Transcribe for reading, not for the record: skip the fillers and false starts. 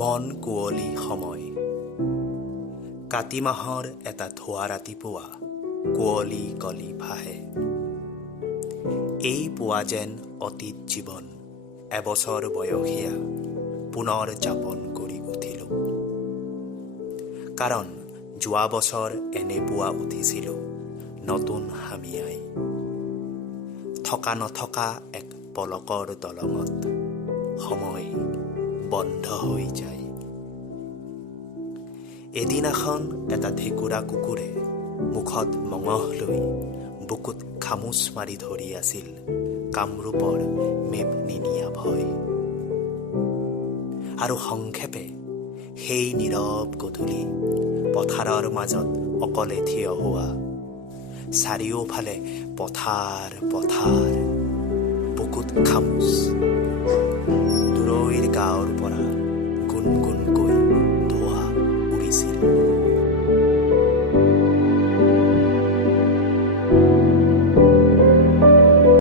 মন কুঁৱলী সময়। কাতি মাহৰ এটা ধোৱা ৰাতিপুৱা কুঁৱলী কলি ভাহে। এই পুৱা যেন অতীত জীৱন এবছৰ বয়সীয়া পুনৰ যাপন কৰি উঠিলোঁ। কাৰণ যোৱা বছৰ এনে পুৱা উঠিছিলোঁ নতুন হামিয়াই। থকা নথকা এক পলকৰ দলঙত সময় বন্ধ হৈ যায়। এদিনাখন এটা ঢেকুৰা কুকুৰে মুখত মঙহ লৈ বুকুত খামোচ মাৰি ধৰি আছিল কামৰূপৰ মেপ নিনিয়া ভয়। আৰু সংক্ষেপে সেই নীৰৱ গধূলি পথাৰৰ মাজত অকলে থিয় হোৱা, চাৰিওফালে পথাৰ পথাৰ, বুকুত খামোচ, দূৰৈৰ গাঁৱৰ পৰা গুণগুণকৈ ধোঁৱা উৰিছিল।